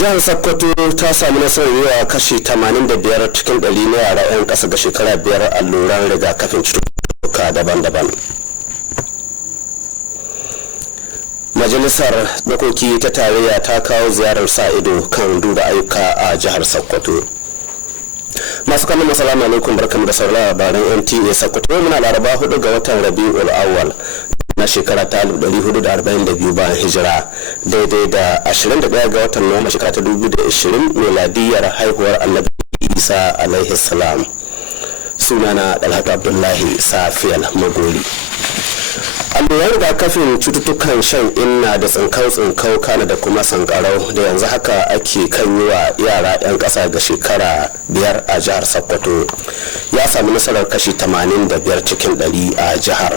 Jihar Sokoto ta sami nasarar yi wa kashi 85 cikin 100 na yara 'yan ƙasa ga shekara 5 alluran rigakafin cututtuka daban-daban. Majalisar Dokoki ta Tarayya ta kawo ziyarar sa ido kan duba ayyuka a jihar Sokoto. Masu kallon assalamu alaikum, barkamu da sauraron labaran NTA Sokoto. Muna Laraba 4 ga watan Rabiul Awwal na shekara ta 1442 bayan hijira, daidai da 21 ga watan Nuwamba shekara ta 2020 miladiyar haihuwar Annabi Isa alaihi salam. Sunana Dalhatu Abdullahi Safiyal Magori. Allurar rigakafin cututtukan shan inna da tsinkau kana da kuma sankarau da yanzu haka ake kan yi wa yara 'yan ƙasa ga shekara 5 a jihar Sokoto ya sami nasarar kashi 85 cikin 100 a jihar.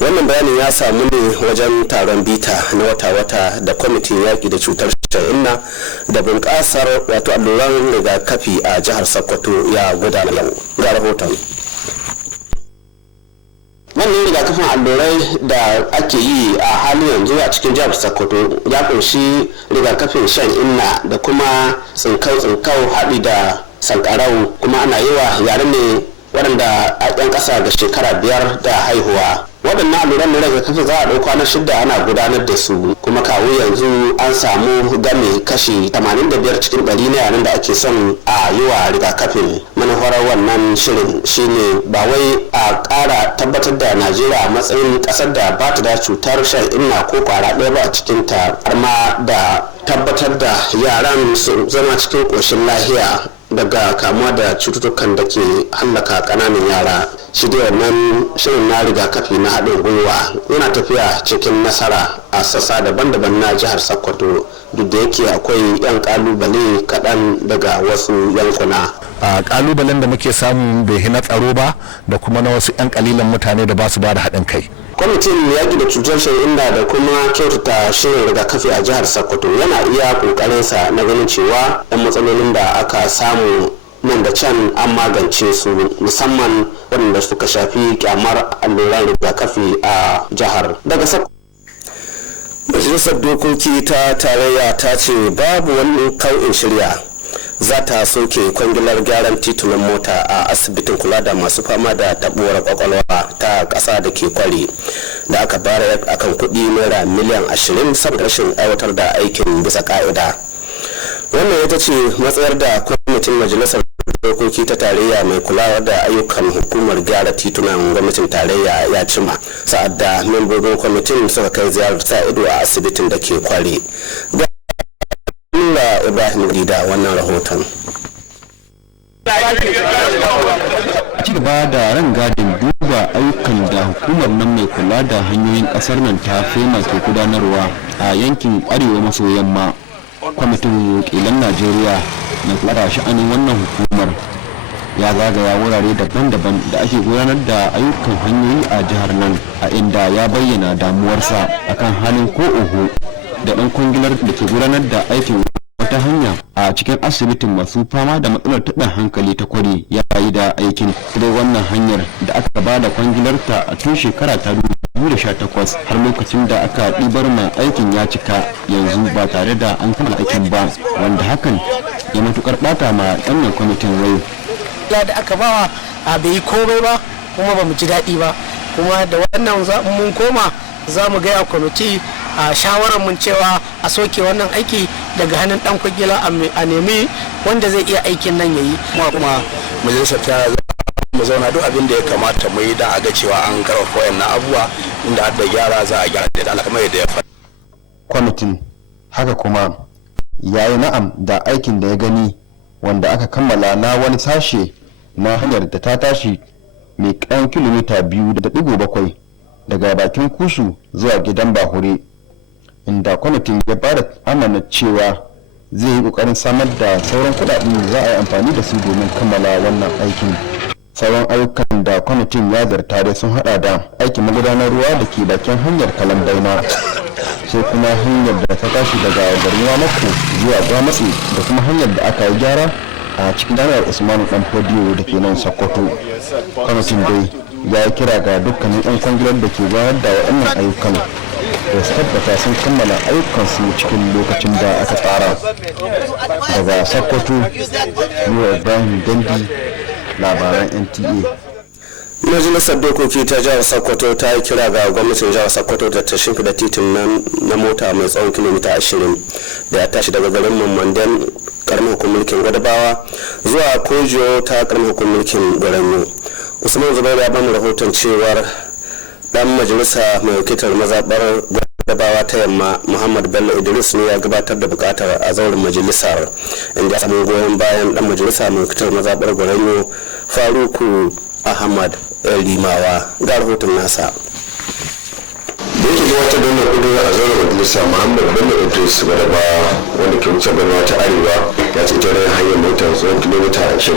Wannan bayanin ya samu ne wajen taron bita na wata-wata da kwamitin yaƙi da cutar shan inna da bunƙasar wato alluran rigakafi a jihar Sokoto ya gudana yau. Ga rahoton. Wannan rigakafin allurai da ake yi a halin yanzu a cikin jihar Sokoto ya kunshi rigakafin shan inna da kuma tsinkau haɗi da sankarau, kuma ana yi wa yare ne waɗanda a 'yan ƙasa ga shekara 5 da haihuwa. Waɗannan alluran na rigakafi za a ɗau kwana 6 ana gudanar da su, kuma kawo yanzu an samu game kashi 85 cikin 100 na yaran da ake son a yi wa rigakafin. Manufar wannan shirin shine ba wai a ƙara tabbatar da Najeriya a matsayin ƙasar da ba ta da cutar shan inna ko kwara ɗaya ba a cikinta, har ma da tabbatar da yaran su zama cikin ƙoshin lahiya daga kamuwa da cututtukan da ke hallaka ƙananan yara. Shi dai wannan shirin na rigakafi na haɗin gwiwa yana tafiya cikin nasara a sassa daban-daban na jihar Sokoto, duk da yake akwai 'yan kalubale kaɗan daga wasu yankuna. A kalubalen da muke samu bai na tsaro ba da kuma na wasu 'yan kalilan mutane da ba su ba da haɗin kai. Kwamitin yaƙi da cutar shan inna da kuma kyautata shirin rigakafi a jihar Sokoto yana iya ƙoƙarinsa na ganin cewa 'yan matsalolin da aka samu nan da can an magance su, musamman waɗanda suka shafi kyamar alluran rigakafi a jihar. Daga Majalisar Dokoki ta Tarayya ta ce babu wani kau'in shirya za ta soke kwangilar gyaran titunan mota a asibitin kula da masu fama da tabuwar kwakwalwa ta ƙasa da ke Kwari da aka bayar akan kuɗi naira miliyan 20 saboda rashin aiwatar da aikin bisa ka'ida. Wannan ita ce matsayar da kwamitin Majalisar Dokoki ta Tarayya mai kulawa da ayyukan hukumar gyara titunan gwamnatin tarayya ya cima sa'ad da membobin kwamitin suka kai ziyarar sa ido a asibitin da ke Kwari. Ga Ibrahim Dida wannan rahoton. Ci gaba da rangadin duba ayyukan da hukumar nan mai kula da hanyoyin kasar nan ta FEMA ke gudanarwa a yankin arewa maso yamma, kwamitin wakilan Najeriya na kula da sha'anin wannan hukumar ya zagaya wurare daban-daban da ake gudanar da ayyukan hanyoyi a jihar nan, a inda ya bayyana damuwarsa akan halin ko oho da ɗan kwangilar da ke gudanar da aikin wata hanya a cikin asibitin masu fama da matsalar taɓin hankali ta Kwari ya yi da aikin. Sai wannan hanyar da aka ba da kwangilarta a tun shekara ta 2018 har lokacin da aka ɗibar ma aikin ya cika yanzu ba tare da an kammala aikin ba, wanda hakan ya matukar ɓata ma ɗannan kwamitin rai. Da aka bawa a bai yi komai ba, kuma ba mu ji daɗi ba, kuma da wannan mun koma za mu gaya kwamiti a shawarar mun cewa a soke wannan aiki daga hannun dan kwangila a nemi wanda zai iya aikin nan yayi. Kuma majalisar ta mu zauna duk abin da ya kamata mu yi don a ga cewa an karfafa wayannan abubuwa inda har da gyara za a gyara da Allah kamar yadda ya faɗa. Kwamitin haka kuma ya yi na'am da aikin da ya gani wanda aka kammala na wani sashe na hanyar da ta tashi mai kan kilomita 2.7 daga bakin Kusu zuwa gidan Bahure, inda kwamitin ya bada amana cewa zai yi kokarin samar da sauran kudaden da za a yi amfani da su domin kammala wannan aikin. Sauran ayyukan da kwamitin ya zarta dai sun hada da aikin magudanar ruwa da ke bakin hanyar Kalambaina, sai kuma hanyar da ta tashi daga garin Wamako zuwa Gwamatsi da kuma hanyar da aka yi gyara a cikin jami'ar Usmanu Dan Fodiyo da ke nan Sokoto. Kwamitin dai ya yi kira ga dukkanin 'yan kwangilar da ke bayar da waɗannan ayyukan da su tabbata sun kammala ayyukansu cikin lokacin da aka tsara. Daga Sokoto, Nuwa Ibrahim Dandi, labaran NTA. Majalisar dokoki ta jihar Sokoto ta yi kira ga gwamnatin jihar Sokoto da ta shimfida titin na mota mai tsawon kilomita 20 da ya tashi daga garin Mamman karamin hukumar mulkin Gwadabawa zuwa Kojo ta karamin hukumar mulkin Gwaranyo. Usman Zubairu ya bamu rahoton cewar dan majalisa mai wakiltar mazabar Gwadabawa ta yamma Muhammad Bello Idris ne ya gabatar da bukatar a zauren majalisar, inda ya samu goyon bayan dan majalisa mai wakiltar mazabar Gwaranyo Faruku Ahmad Limawa. Ga rahoton nasa. da yake gabatar da wannan kudin a zauren majalisa Muhammad Bello Idris Gwadabawa wanda ke wuce Borno ta Arewa ya ce ita hanyar motar tsawon kilomita 20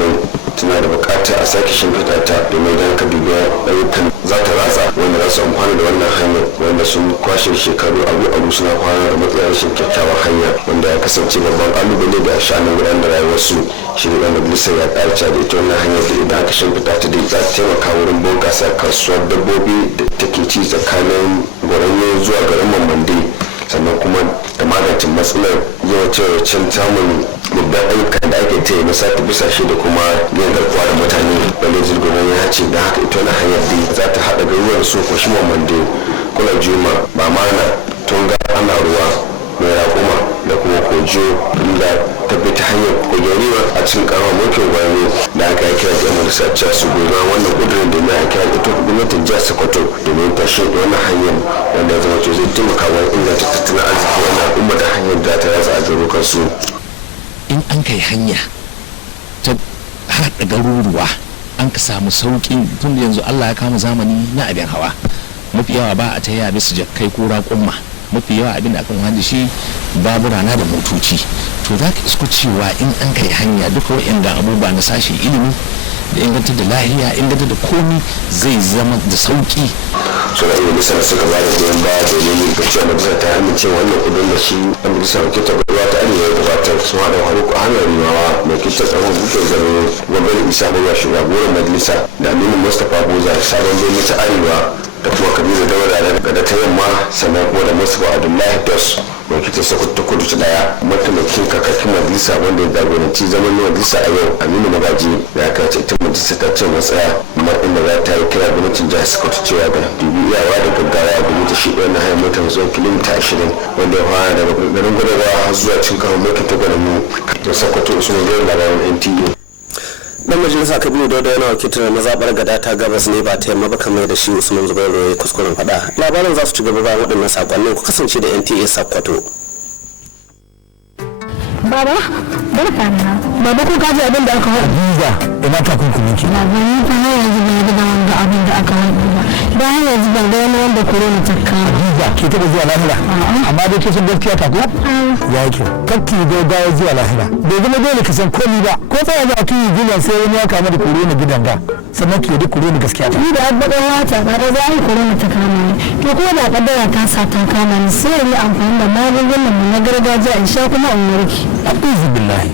tana da bukatar a sake shimfiɗa ta domin idan ka dubiya ɗaukar za ta ratsa wanda za su amfana da wannan hanyar wanda sun kwashe shekaru abu suna kwana da matsayin rashin kyakkyawar hanya wanda ya kasance babban kalubale da sha'anin gudanar da rayuwarsu. Shi ne majalisar ya ƙarca da ita wannan hanyar da idan aka shimfiɗa ta dai za ta taimaka wurin bunƙasa kasuwar dabbobi da take ci tsakanin Gwaranyo zuwa garin Mamande, sannan kuma da magance matsalar yawancin samun babban ayyukan da ake ta yi na sati bisa shi da kuma yin garkuwa da mutane. Wanda zirgunan ya ce da haka ita wani hanyar dai za ta haɗa garuruwan su ko shi Mamande, Kula Juma, Bamana, Tunga, Ana Ruwa, Mai Raƙuma da kuma Kojo, inda ta bi ta hanyar Kogeriwa a cikin ƙaramar mulkin Gwaranyo. Da aka yi kira da majalisa cewa su goyi wannan ƙudurin da mai kira ita gwamnatin jihar Sokoto domin ta shirya wannan hanyar wanda zama ce zai taimaka wa inganta tattalin arziki wannan al'umma da hanyar da ta yasa a garurukan su. In an kai hanya ta haɗa garuruwa an ka samu sauƙin tun da yanzu Allah ya kama zamani na abin hawa, mafi yawa ba a ta yaya bisa jakkai ko raƙumma, mafi yawa abin da aka wani shi babura na da motoci. To za ka isko cewa in an kai hanya duka wa'yan abubuwa na sashen ilimi da ingantar da lahiya ingantar da komi zai zama da sauƙi. Suna iya misal suka ba da goyon baya domin ga cewa majalisar ta amince wannan kudin da shi a majalisar wakiltar gwamnati ta arewa ya gabatar sun haɗa Faruku Ahmad Rimawa mai wakiltar tsaron bukin zaro gwamnati Isa Baba shugaban majalisa da Aminu Mustapha Boza sabon birni ta arewa da kuma Kabiru Dawada da ta yamma, sannan kuma da Mustapha Abdullahi Dos wakiltar Sokoto ta kudu ta daya. Mataimakin kakakin majalisa wanda ya jagoranci zaman majalisa a yau Aminu Magaji ya kace ita majalisa ta ce matsaya amma inda za ta yi kira gwamnatin jihar Sokoto cewa da dubi iyawa da gaggawa domin ta shiga wannan hanyar motar zuwa kilomita 20 wanda ya fara daga garin Gwadabawa har zuwa cikin kawo mulkin ta Gwaranyo da Sokoto su ne labaran NTA. Dan majalisa Kabiru Dauda yana wakiltar mazabar Gada ta gabas ne ba ta yamma ba kamar da shi Usman Zubairu ya kuskuren faɗa. Labaran za su ci gaba bayan waɗannan sakonnin, ku kasance da NTA Sokoto. Baba, barka na. Baba ko kaji abin da aka haɗa? Hadiza, ina ta kunkumin ki. Labarin ta har yanzu ban ga wanga abin da aka haɗa ba. Da har yanzu ban ga wani wanda korona ta kama. Hadiza, ke taɓa zuwa lahira. Amma dai ke san gaskiya ta ko? Ya yake. Kakki gaggawa zuwa lahira. Bai zama dole ka san komi ba. Ko tsaya za ki yi gidan sai wani ya kama da korona gidan ga. Sannan ki yi korona gaskiya ta. Ni da abbaɗan wata ba da za a yi korona ta kama ni. To ko da kaddara ta sa ta kama ni sai in yi amfani da magungunan mu na gargajiya in sha kuma in warke. A'udhu billahi.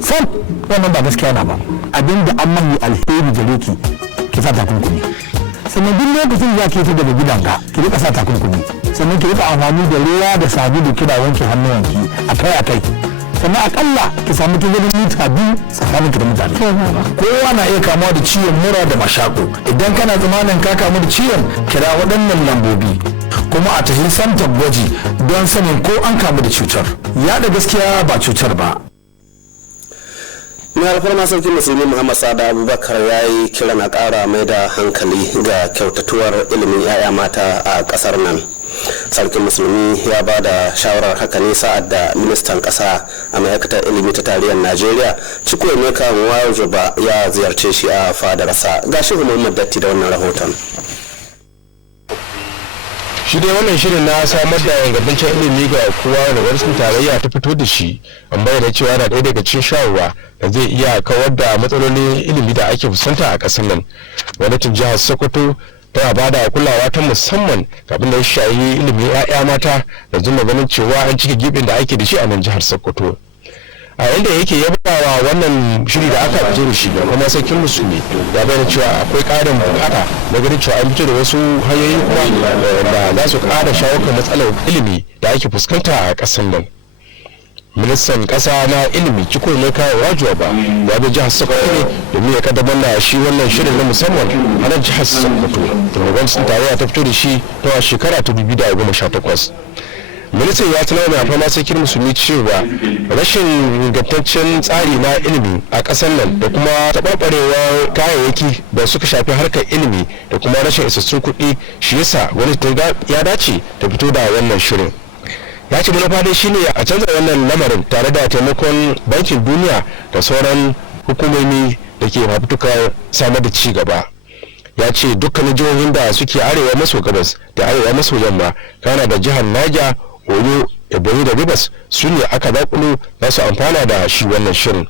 Sam wannan ba gaskiya na ba. Abinda an mani alheri gare ki sa takunkumi. Sannan duk lokacin da ke ta daga gidanka ki rika sa takunkumi. Sannan ki rika amfani da ruwa da sabulu kina wanke hannuwanki akai-akai. Sannan akalla ki samu tazarin mita 2 tsakaninki da mutane. Kowa na iya kamuwa da ciwon mura da mashako. Idan kana tsammanin ka kamu da ciwon, kira waɗannan lambobi. Kuma a tafi santar gwaji don sanin ko an kamu da cutar. Yaɗa gaskiya ba cutar ba. Mai alfarma sarkin musulmi Muhammad Sada Abubakar ya yi kiran a ƙara mai da hankali ga kyautatuwar ilimin 'ya'ya mata a ƙasar nan. Sarkin musulmi ya ba da shawarar haka ne sa'ad da ministan ƙasa a ma'aikatar ilimi ta tarayyar Najeriya Ciko Emeka Nwajuba ya ziyarce shi a fadarsa. Ga shi Muhammad Datti da wannan rahoton. Shi dai wannan shirin na samar da ingantaccen ilimi ga kowa da gwamnatin tarayya ta fito da shi an bayyana cewa na ɗaya daga cikin shawarwa da zai iya kawar da matsalolin ilimi da ake fuskanta a ƙasar nan. Gwamnatin jihar Sokoto tana ba da kulawa ta musamman ga abin da ya shayi ilimin 'ya'ya mata da zuma ganin cewa an cike gibin da ake da shi a nan jihar Sokoto. a yanda yake yabawa wannan shiri da aka fito da shi da kuma sarkin musulmi ya bayyana cewa akwai ƙarin bukata na ganin cewa an fito da wasu hanyoyi kuma da za su ƙara shawo kan matsalar ilimi da ake fuskanta a ƙasar nan. Ministan ƙasa na ilimi Ciko Emeka Wajuwa ba ya bi jihar Sokoto ne domin ya kaddamar da shi wannan shirin na musamman a nan jihar Sokoto da gwamnatin tarayya ta fito da shi ta shekara ta 2018. Ministan ya tunawa mai fama sarkin musulmi cewa rashin ingantaccen tsari na ilimi a ƙasar nan da kuma taɓarɓarewar kayayyaki da suka shafi harkar ilimi da kuma rashin isassun kuɗi shi yasa gwamnati ya dace ta fito da wannan shirin. Ya ce manufa dai shine a canza wannan lamarin tare da taimakon bankin duniya da sauran hukumomi da ke fafutukar samar da ci gaba. Ya ce dukkanin jihohin da suke arewa maso gabas da arewa maso yamma kana da jihar Niger, Oyo, Ebonyi da Rivers su ne aka zakulo za su amfana da shi wannan shirin.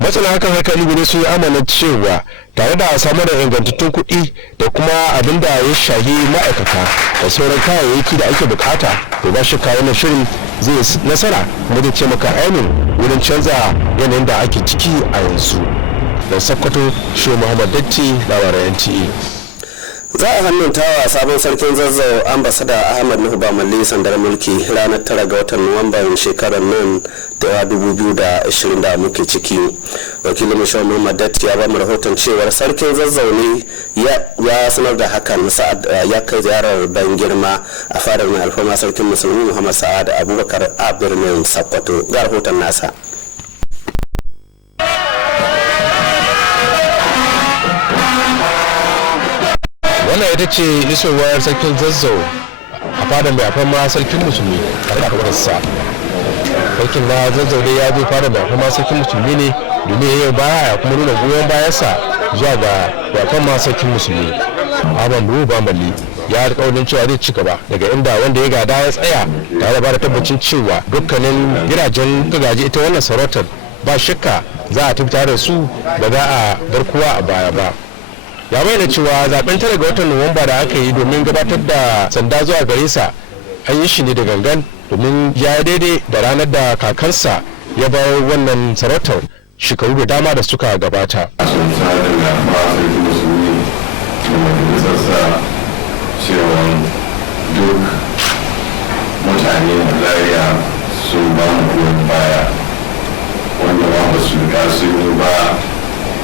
Masana hakan harkar ilimi sun yi amana cewa tare da samar da ingantattun kuɗi da kuma abin da ya shahi ma'aikata da sauran kayayyaki da ake bukata da ba shi wannan shirin zai nasara kuma zai ce maka ainihin wurin canza yanayin da ake ciki a yanzu. Da Sokoto, Shehu Muhammad Datti, labaran NTA. Za a hannuntawa sabon sarkin Zazzau ambasada Ahmad Nuhu Bamalli sandar mulki ranar 9 ga watan Nuwamban shekarar nan da 2020 da muke ciki. Wakilin Shehu Muhammad Datti ya ba mu rahoton cewar sarkin Zazzau ne ya sanar da hakan sa'ad ya kai ziyarar ban girma a fadar mai alfarma sarkin musulmi Muhammad Sa'ad Abubakar a birnin Sokoto. Ga rahoton nasa. Wannan ita ce isowar sarkin Zazzau a fadar mai alfarma sarkin musulmi tare da kabarsa. Sarkin na Zazzau dai ya zo fadar mai alfarma sarkin musulmi ne domin ya yi baya ya kuma nuna goyon bayansa zuwa ga mai alfarma sarkin musulmi. Ahmad Nuhu Bamalli ya alƙawarin cewa zai ci gaba daga inda wanda ya gada ya tsaya tare da ba da tabbacin cewa dukkanin gidajen gagaji ita wannan sarautar ba shakka za a tafi da su ba za a bar kowa a baya ba. Ya bayyana cewa zaben 9 ga watan Nuwamba da aka yi domin gabatar da sanda zuwa gare sa an yi shi ne da gangan domin ya daidai da ranar da kakansa ya bar wannan sarautar shekaru da dama da suka gabata. cewa duk mutane a Zaria sun ba mu goyon baya wanda ba su riga sun yi ba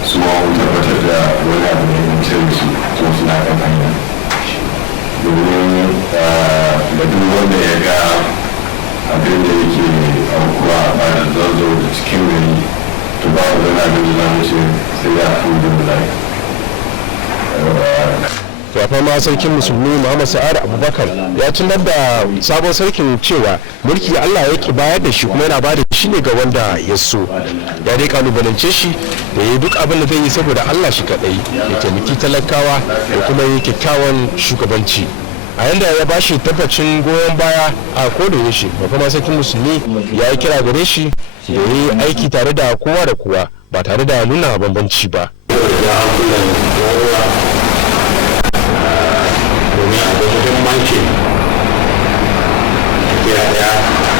su ma mun tabbatar da wani abu ne mun cire su kuma suna kan hanya domin da duk wanda ya ga abin da yake aukuwa a bada Zazzau da cikin gari to ba mu gana abin da za mu ce sai ya alhamdulillah. Kafin ma sarkin musulmi Muhammad Sa'ad Abubakar ya tunar da sabon sarkin cewa mulki Allah yake bayar da shi kuma yana bada shi ne ga wanda ya so. Ya dai kalubalance shi da ya duk abin da zai yi saboda Allah shi kadai ya taimaki talakawa da kuma yi kyakkyawan shugabanci. A yanda ya bashi tabbacin goyon baya a koda yaushe kuma sarkin musulmi ya yi kira gare shi da ya yi aiki tare da kowa da kowa ba tare da nuna bambanci ba. domin a da muhimmanci kira daya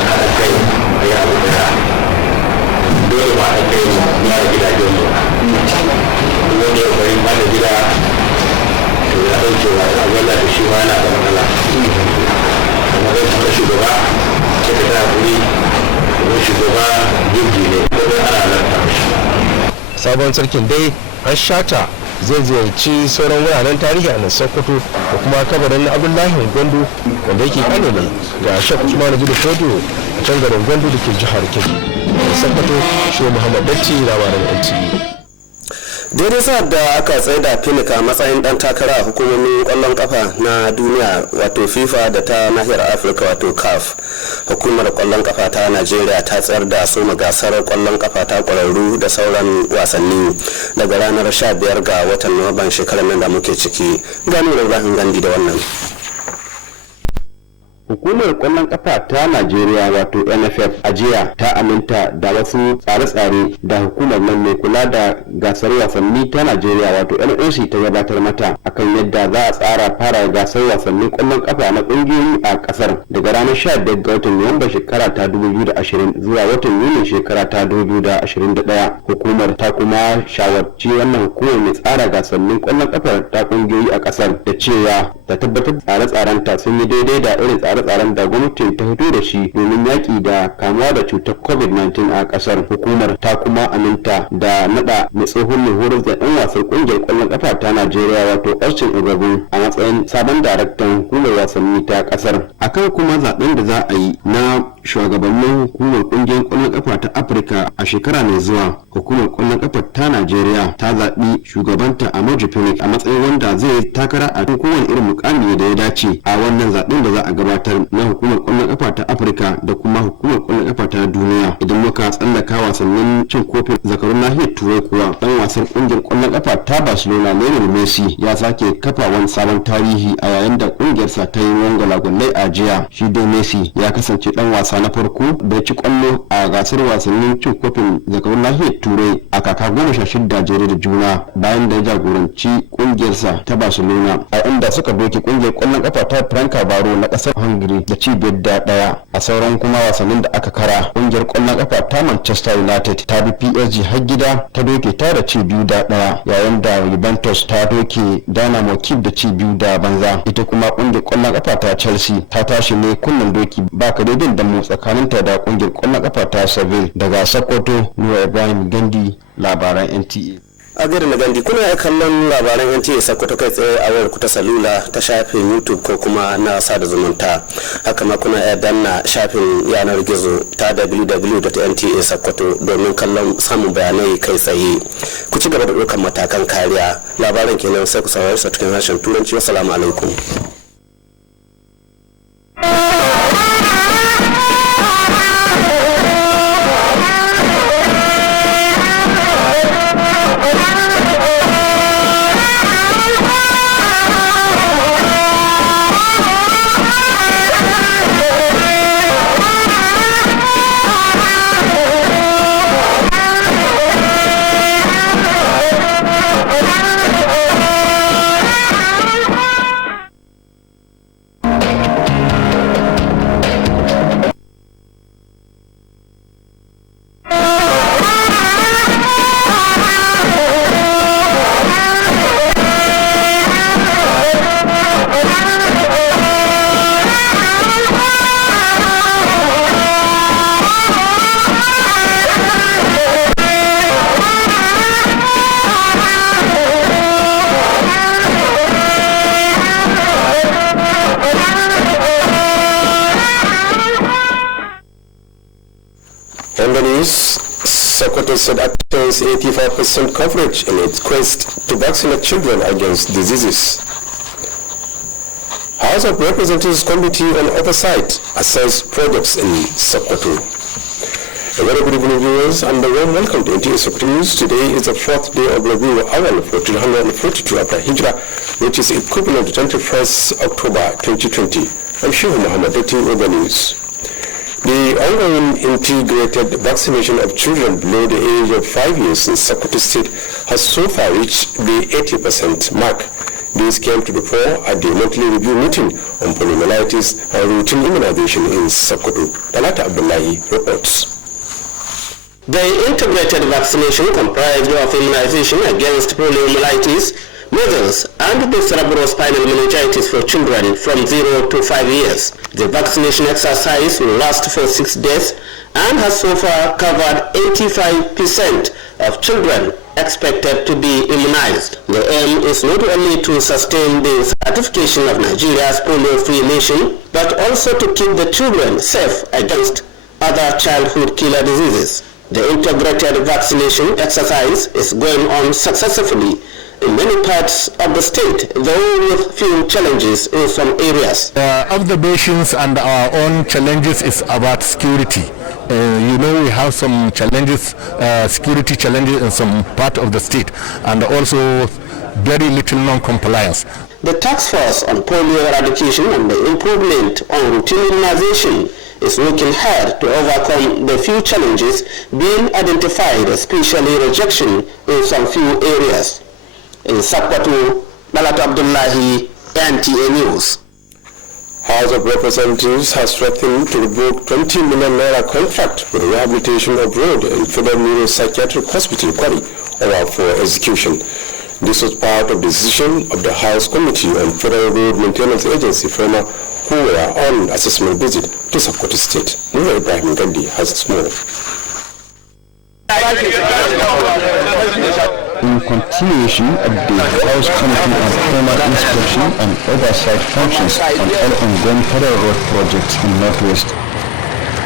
haɗa kai a yi abu daya dole ba haɗa kai mu gyara gidajen mu wanda ya bari ba da gida to ya ɗan cewa ta gwalla da shi ma yana da matsala kuma zai kuma shugaba ce ka ta wuri domin shugaba jirgi ne ko ana lantar shi. Sabon sarkin dai an shata zai ziyarci sauran wuraren tarihi a nan Sokoto da kuma kabarin Abdullahi Gwandu wanda yake Kano ne ga Sheikh Usman Jidu Fodo a can garin Gwandu da ke jihar Kebbi. Sokoto, Shehu Muhammad Datti, labaran NTA. daidai sa'ad da aka tsaye da Finika matsayin dan takara a hukumomin kwallon kafa na duniya wato FIFA da ta nahiyar Afirka wato CAF, hukumar kwallon kafa ta Najeriya ta tsayar da soma gasar kwallon kafa ta kwararru da sauran wasanni daga ranar 15 ga watan Nuwamban shekarar nan da muke ciki. Gani Ibrahim Gandi da wannan. hukumar kwallon kafa ta Najeriya wato NFF a jiya ta aminta da wasu tsare-tsare da hukumar nan mai kula da gasar wasanni ta Najeriya wato NOC ta gabatar mata akan yadda za a tsara fara gasar wasannin kwallon kafa na kungiyoyi a kasar daga ranar 15 ga watan Nuwamba shekara ta 2020 zuwa watan Yuni shekara ta 2021. Hukumar ta kuma shawarci wannan hukumar mai tsara gasannin kwallon kafa ta kungiyoyi a kasar da cewa ta tabbatar tsare-tsarenta sun yi daidai da irin tsare-tsaren da gwamnatin ta fito da shi domin yaƙi da kamuwa da cutar COVID-19 a kasar. Hukumar ta kuma aminta da nada mai tsohon mai horar da 'yan wasan kungiyar kwallon kafa ta Najeriya wato Austin Ogagun a matsayin sabon daraktan hukumar wasanni ta kasar. Akan kuma zaben da za a yi na shugabannin hukumar kungiyar kwallon kafa ta Afirka a shekara mai zuwa, hukumar kwallon kafa ta Najeriya ta zaɓi shugabanta a Phoenix a matsayin wanda zai takara a kowane irin mukami da ya dace a wannan zaben da za a gabatar na hukumar kwallon kafa ta Afirka da kuma hukumar kwallon kafa ta duniya. Idan muka tsallaka wasannin cin kofin zakarun nahiyar Turai kuwa, dan wasan kungiyar kwallon kafa ta Barcelona Lionel Messi ya sake kafa wani sabon tarihi a yayin da kungiyarsa ta yi wangwalagwalai a jiya. Shi dai Messi ya kasance dan wasa na farko da ya ci kwallo a gasar wasannin cin kofin zakarun nahiyar Turai a kaka 16 jere da juna bayan da ya jagoranci kungiyarsa ta Barcelona a inda suka doke kungiyar kwallon kafa ta Francabaro na kasar Hungary da ci 5-1. A sauran kuma wasannin da aka kara, kungiyar kwallon kafa ta Manchester United ta bi PSG har gida ta doke ta da ci 2-1 yayin da Juventus ta doke Dynamo Kiev da ci 2-0. Ita kuma kungiyar kwallon kafa ta Chelsea ta tashi ne kunnen doki ba ka daidai da mu tsakaninta da kungiyar kwallon kafa ta Seville. Daga Sokoto, Nura Ibrahim Gandi, labaran NTA. A gaida na Gandi, kuna ya kallon labaran NTA Sokoto kai tsaye a wayar ku ta salula ta shafin YouTube ko kuma na sada zumunta. Haka ma kuna ya danna shafin yanar gizo ta www.nta Sokoto domin kallon samun bayanai kai tsaye. Ku ci gaba da ɗaukar matakan kariya. Labaran kenan sai ku saurari sa cikin harshen Turanci. Wassalamu alaikum. Sokoto said actions 85% coverage in its quest to vaccinate children against diseases. House of Representatives Committee on Oversight assess projects in Sokoto. A very good evening, viewers, and a warm welcome to NTA Sokoto News. Today is the fourth day of Rabiul Awal 1442 after Hijrah, which is equivalent to 21st October 2020. I'm Shehu Muhammad, over news. The ongoing integrated vaccination of children below the age of 5 years in Sokoto State has so far reached the 80% mark. This came to the fore at the monthly review meeting on poliomyelitis and routine immunization in Sokoto. Dalata Abdullahi reports. The integrated vaccination comprised of immunization against poliomyelitis, measles, and the cerebrospinal meningitis for children from 0 to 5 years. The vaccination exercise will last for 6 days and has so far covered 85% of children expected to be immunized. The aim is not only to sustain the certification of Nigeria's polio-free nation, but also to keep the children safe against other childhood killer diseases. The integrated vaccination exercise is going on successfully in many parts of the state, though with few challenges in some areas. Observations and our own challenges is about security. We have some challenges, security challenges in some part of the state, and also very little non-compliance. The task force on polio eradication and the improvement on routine immunization is working hard to overcome the few challenges being identified, especially rejection in some few areas. In Sokoto, Malat Abdullahi, NTA News. House of Representatives has threatened to revoke 20 million naira contract for the rehabilitation of road in Federal Neuropsychiatric Hospital, Kwari, or for execution. This was part of the decision of the House Committee on Federal Road Maintenance Agency, FEMA, who were on assessment visit to Sokoto State. Nura Ibrahim Gandhi has more. In continuation of the House Committee on Formal Inspection and Oversight Functions on all ongoing federal road projects in Northwest,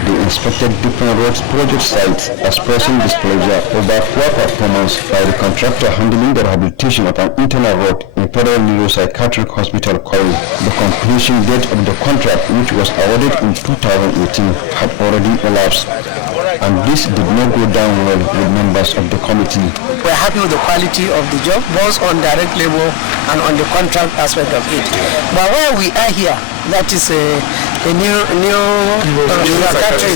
they inspected different road project sites, expressing displeasure over poor performance by the contractor handling the rehabilitation of an internal road in Federal Neuropsychiatric Hospital, Kwari. The completion date of the contract, which was awarded in 2018, had already elapsed, and this did not go down well with members of the committee. We're happy with the quality of the job, both on direct labor and on the contract aspect of it. But where we are here, that is a new factory.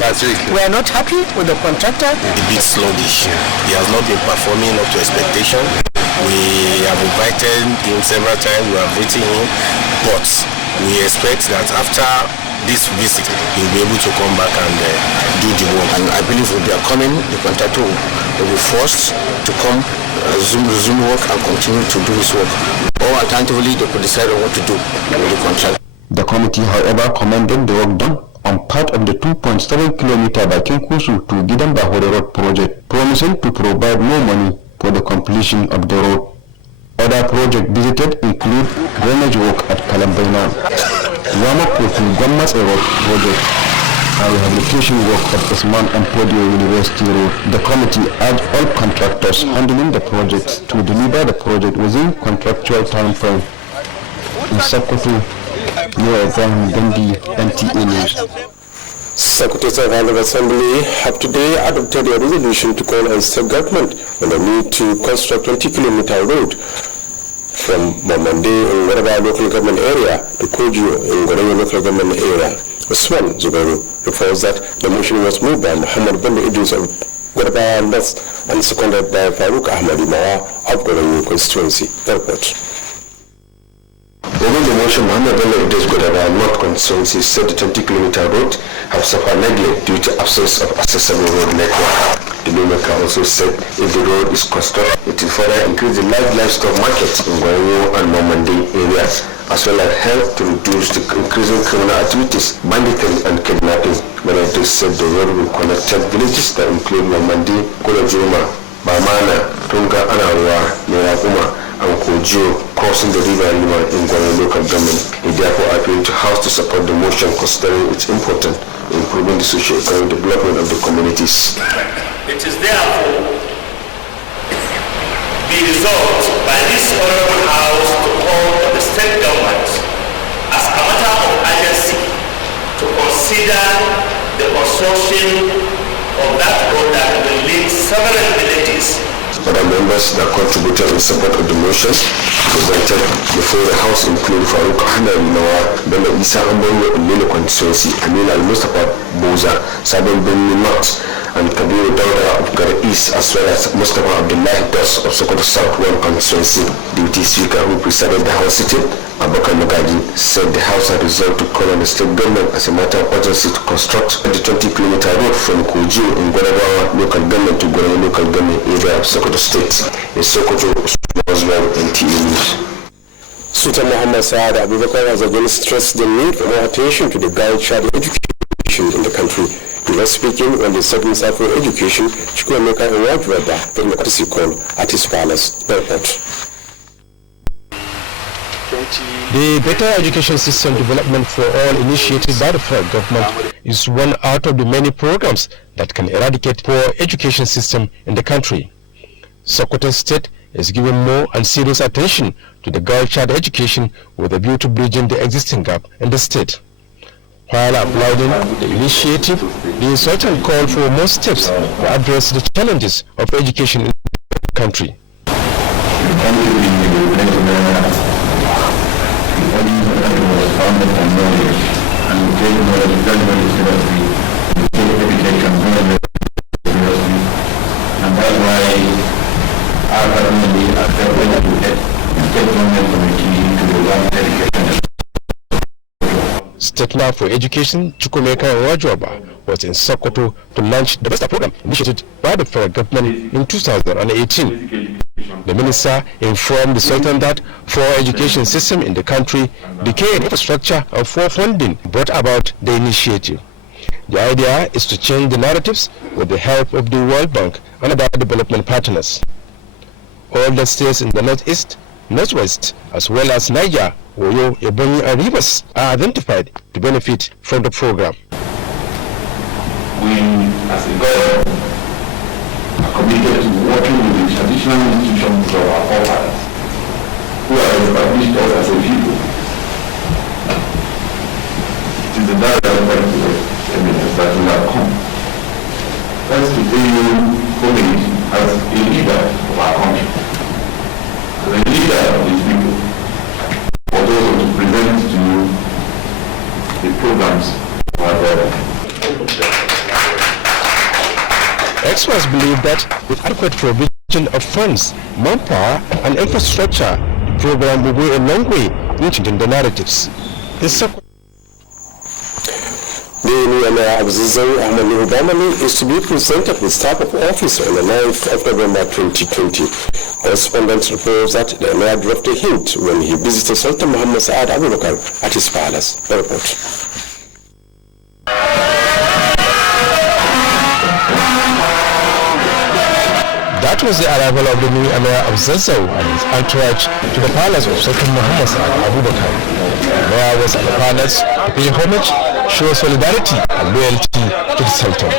We are not happy with the contractor. A bit sluggish. He has not been performing up to expectation. We have invited him several times. We have written him, but we expect that after this visit, he'll be able to come back and do the work. And I believe if they are coming, the contractor will be forced to come, resume work, and continue to do his work. Or alternatively, they could decide on what to do with the contract. The committee, however, commended the work done on part of the 2.7 kilometer by Kinkusu to Gidambahore Road project, promising to provide more money for the completion of the road. Other projects visited include drainage work at Kalambaina, Wamako to Gwammas Road project, and rehabilitation work of Usman and Podio University Road. The committee urged all contractors handling the projects to deliver the project within contractual time frame. In Sokoto, Nura Ibrahim Gandhi, NTA News. Secretaries of House of Assembly have today adopted a resolution to call on state government on the need to construct 20-kilometer road from Mamande in Goraba local government area to Kojo in Goraba local government area. Usman Zubairu reports that the motion was moved by Muhammad Bello Idris of Goraba West and seconded by Farouk Ahmad Imawa of Goraba constituency. The report. Over the motion, Muhammad Bello Idris Goraba North constituency said the 20-kilometer road have suffered neglect due to absence of accessible road network. The lawmaker also said if the road is constructed, it will further increase the livestock market in Gwanyo and Normandy areas, as well as help to reduce the increasing criminal activities, banditry and kidnapping. But said the road will connect villages that include Normandy, Kolojuma, Bamana, Tunga, Anawa, Neyaguma, and Kojo, crossing the river Lima in Gwanyo local government. He therefore appealed to House to support the motion, considering its importance in improving the socio-economic development of the communities. It is therefore be resolved by this honorable House to call on the state government as a matter of urgency to consider the construction of that road that will link several villages. Other members that contributed in support of the motion presented before the House include Farouk Ahmed Nawa, Bello Isa Amboyo in Lilo constituency, Amin Al-Mustafa Boza, Sabin bin North, and Kabiru Dauda of Gar East, as well as Mustafa Abdullahi Das of Sokoto South 1 constituency. Deputy Speaker who presided the House sitting, Abakar Magaji, said the House had resolved to call on the state government as a matter of urgency to construct the 20-kilometer road from Kojo in Gwarabawa local government to Gwarabawa local government area of Sokoto State. In Sokoto, Oswald, NTA News. Sultan Muhammad Saad Abubakar has again stressed the need for more attention to the girl child education in the country. He was speaking on the second cycle of education, Chukwemeka Iwajwada, in the courtesy call at his palace airport. The Better Education System Development for All initiated by the federal government is one out of the many programs that can eradicate poor education system in the country. Sokoto State is giving more and serious attention to the girl child education with a view to bridging the existing gap in the state. While applauding the initiative, the Sultan called for more steps to address the challenges of education in the country. very, very seriously. We take education very, very seriously. And that's why I personally accepted to head the State Government Committee to the One Education. State Lab for Education, Chukwemeka Wajwaba, was in Sokoto to launch the BESTA program initiated by the federal government in 2018. The minister informed the Sultan that poor education system in the country, decaying infrastructure and poor funding brought about the initiative. The idea is to change the narratives with the help of the World Bank and other development partners. All the states in the northeast, northwest, as well as Niger, Oyo, Ebonyi and Rivers are identified to benefit from the program. We, as a government, are committed to working with the traditional institutions of our forefathers, who have established us as a people. It is in that respect to eminence that we have come. First, to pay you homage as a leader of our country, as a leader of these people, for those to present to you the programs of our government. Experts believe that with adequate provision of funds, manpower and infrastructure, the program will go a long way in changing the narratives. The new Mayor of Zizou, Ahmed Nuhubamani, is to be presented with staff of office on the 9th of November 2020. Correspondent reports that the Mayor dropped a hint when he visited Sultan Muhammad Saad Abubakar at his palace. The report. That was the arrival of the new Emir of Zizou and his entourage to the palace of Sultan Muhammad Saad Abubakar. The Mayor was at the palace to pay homage, show solidarity and loyalty to the Sultan.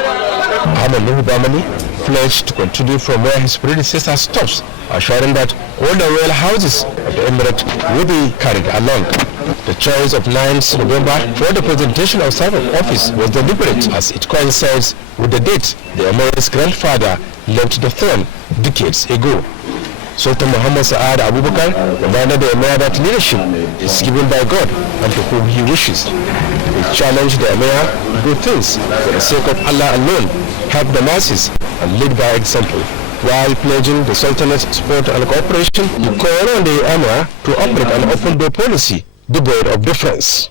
Ahmed Nuhubamani pledged to continue from where his predecessor stops, assuring that all the royal houses of the emirate will be carried along. The choice of 9th November for the presentation of staff of office was deliberate, as it coincides with the date the emir's grandfather left the throne decades ago. Sultan Muhammad Saad Abubakar reminded the Emir that leadership is given by God and to whom he wishes. He challenged the Emir to do things for the sake of Allah alone, help the masses and lead by example. While pledging the Sultanate's support and cooperation, he called on the Emir to operate an open door policy devoid of difference.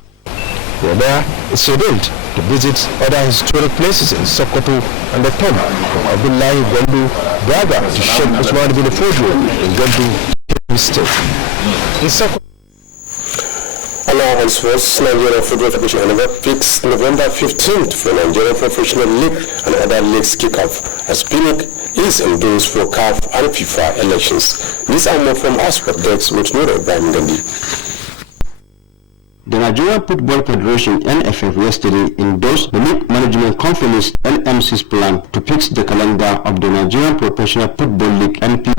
The Emir is scheduled to visit other historic places in Sokoto and the tomb of Abdullahi Gwandu, brother to Sheikh Usman bin Fodio in Gwandu State. In Sokoto. Allowance was Nigeria Football Federation fixed November 15th for Nigeria Professional League and other leagues kickoff, as PNIC is endorsed for CAF and FIFA elections. These are more from our sport decks with Nura Ibrahim Gandhi. The Nigerian Football Federation (NFF) yesterday endorsed the league management company's LMC's plan to fix the calendar of the Nigerian Professional Football League (NPFL)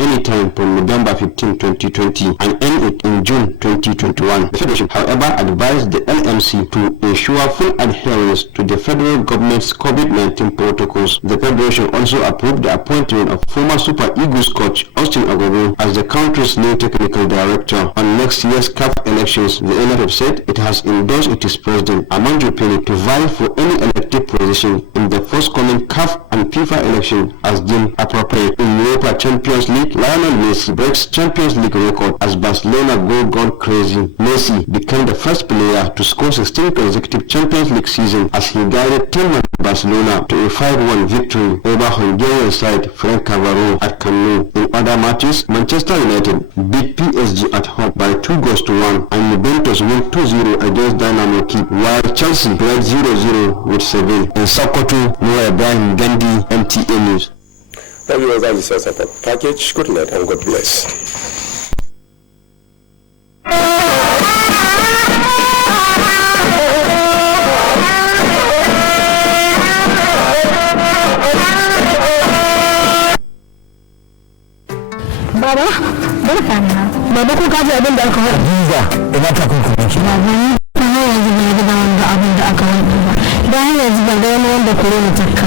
anytime from November 15, 2020 and end it in June 2021. The Federation, however, advised the LMC to ensure full adherence to the federal government's COVID-19 protocols. The Federation also approved the appointment of former Super Eagles coach Austin Agogo as the country's new technical director. On next year's CAF elections, the NFF said it has endorsed its president, Amanjo Pele, to vie for any elected position in the forthcoming CAF and FIFA election as deemed appropriate. In Europa Champions League, Lionel Messi breaks Champions League record as Barcelona go gone crazy. Messi became the first player to score 16 consecutive Champions League seasons as he guided 10-man Barcelona to a 5-1 victory over Hungarian side Frank Cavaro at Camp Nou. In other matches, Manchester United beat PSG at home by 2-1 and Juventus won 2-0 against Dynamo Kyiv, while Chelsea played 0-0 with Seville. In Sokoto, Noah Ibrahim Gandhi, NTA News. That was our support package. Good night and God bless. Baba, barka na. Baba ko kaji abin da aka faɗa. Visa, ina ta kunkumin ki. Baba, ni yanzu ba ga wanda abin da aka faɗa ba. Dan yanzu ba ga wani wanda corona ta